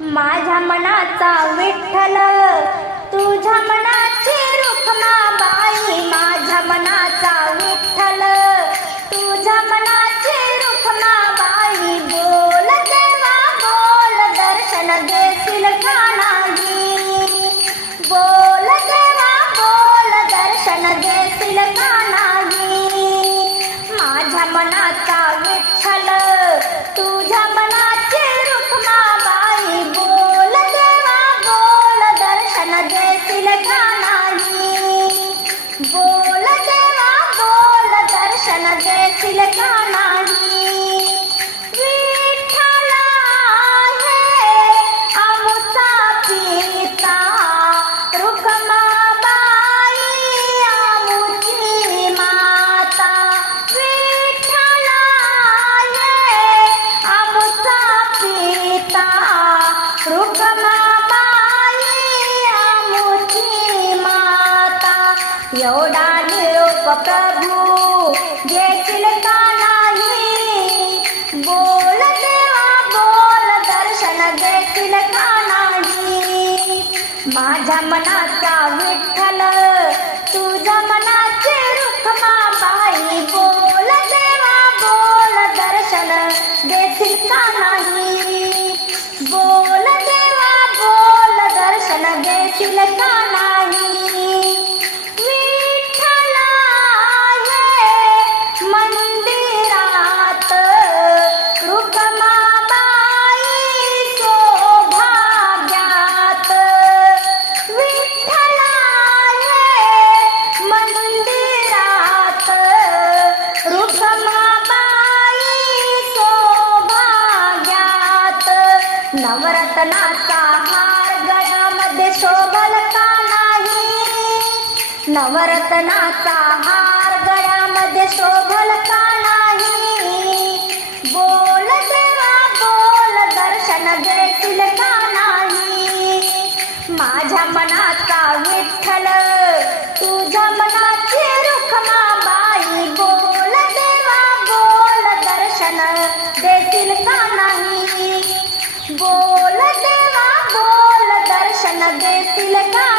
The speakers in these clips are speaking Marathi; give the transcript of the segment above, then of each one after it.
माझ्या मनाचा विठ्ठल तुझ्या मनाची रुखमा बाई माझ्या मनाचा विठ्ठल तुझ्या मनाची रुखमा बाई बोल देवा बोल दर्शन देशील कानाही बोल देवा बोल दर्शन देशील कानाही माझ्या मनाचा विठ्ठल तुझ्या मना प्रभू घेतील का नाही? बोल देवा बोल दर्शन देतील का नाही? माझ्या मनाचा नवरत्नाचा हार गळ्यामध्ये शोभल का नाही. नवरत्नाचा हार गळ्यामध्ये शोभल दर्शन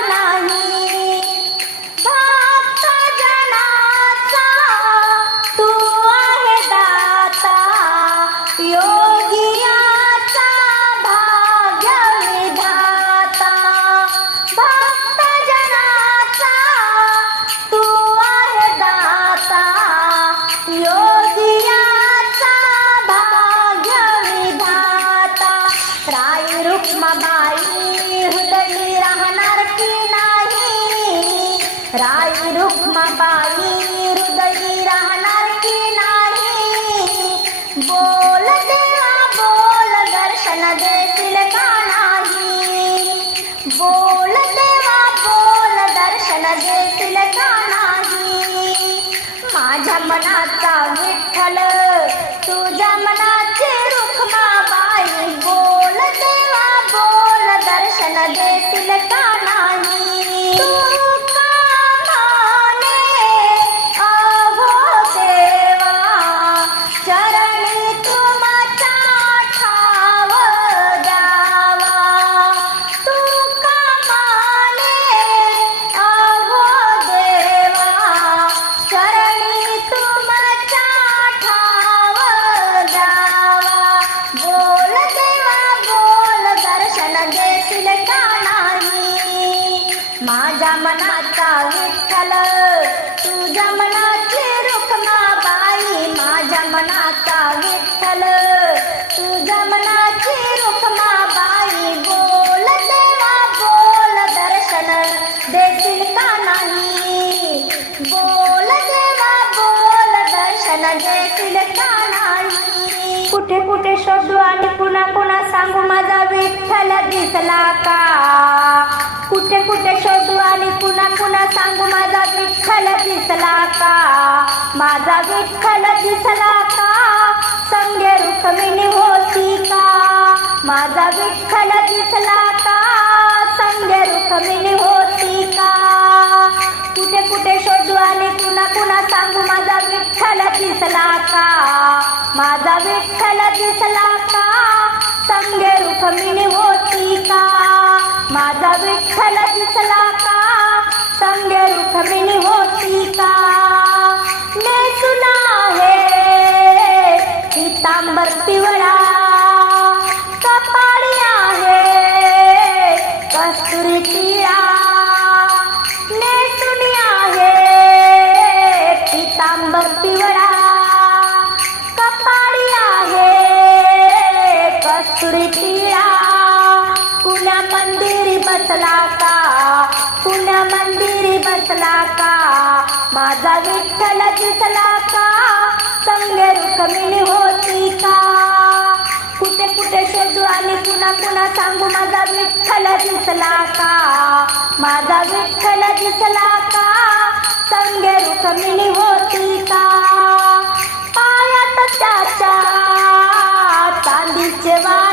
रुक्माबाई हृदयी राहणार की नाही? बोल देवा बोल दर्शन देशील का नाही? बोल देवा बोल दर्शन देशील का नाही? माझ्या मनाचा विठ्ठल तुझ्या मनाची रुखमा बाई बोल देवा बोल दर्शन देशील का मला दिसला का? कुठे कुठे शोधू आणि पुन्हा पुन्हा सांगू माझा विठ्ठल दिसला का? माझा विठ्ठल दिसला का? संगे रुक्मिणी होती का? माझा विठ्ठल दिसला का? संगे रुक्मिणी होती का? कुठे कुठे शोधू आणि पुन्हा पुन्हा सांगू माझा विठ्ठल दिसला का? माझा विठ्ठल दिसला का? संगे रुखमिनी होती का? माझा विठ्ठल दिसला का? संगे रुखमिनी होती का? नेसून आहे पितांबर पिवळा कपाळी आहे कस्तुरी पिळा ने सुनी आहे पितांबर पिवळा. कस्तुरी पुण्या मंदिरी बसला का? पुण्या मंदिरी बसला का? माझा विठ्ठल दिसला का? संग रुक्मिणी होती का? कुठे कुठे शोधू आणि पुन्हा पुन्हा सांगू माझा विठ्ठल दिसला का? माझा विठ्ठल दिसला का? संग रुक्मिणी होती का? पायात त्याच्या चांदीचे वा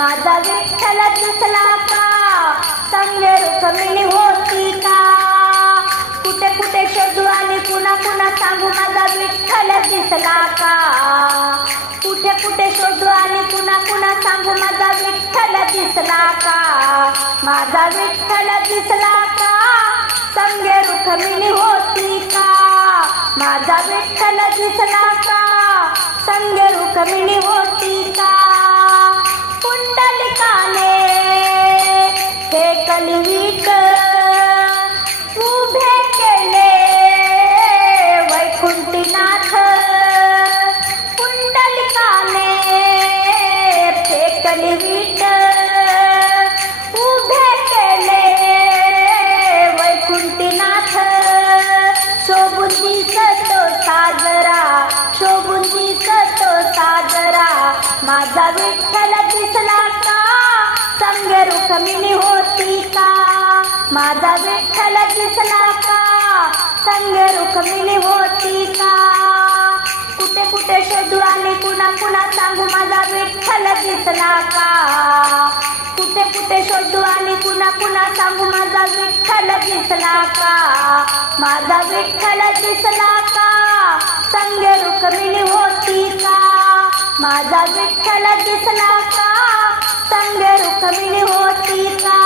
माझा विठ्ठल दिसला का? संगे रुक्मिणी होती का? कुठे कुठे शोधू आणि पुन्हा पुन्हा सांगू माझा विठ्ठल दिसला का? कुठे कुठे शोधू आणि पुन्हा पुन्हा सांगू माझा विठ्ठल दिसला का? माझा विठ्ठल दिसला का? संगे रुक्मिणी होती का? माझा विठ्ठल दिसला का? संगे रुक्मिणी होती का? कुंडलिकाने हे कलवीट उभे केले. वैकुंठीनाथ कुंडलिकाने हे वीट उभे केले. वैकुंठनाथ शोभून दिसतो साजरा शोभून दिसतो साजरा. माझा विठ्ठल संग होती का माझा विठ्ठल दिसला का संग रुक्मिणी होती का कुठे कुठे शोधू आणि पुन्हा पुन्हा सांगू माझा विठ्ठल दिसला का कुठे कुठे शोधू आणि पुन्हा पुन्हा सांगू माझा विठ्ठल दिसला का माझा विठ्ठल दिसला का संग रुक्मिणी होती का माझा विठ्ठल दिसला का संग रुखमिली होती का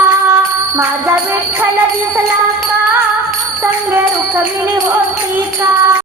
माझा विठ्ठल दिसला का संग रुखमिली होती का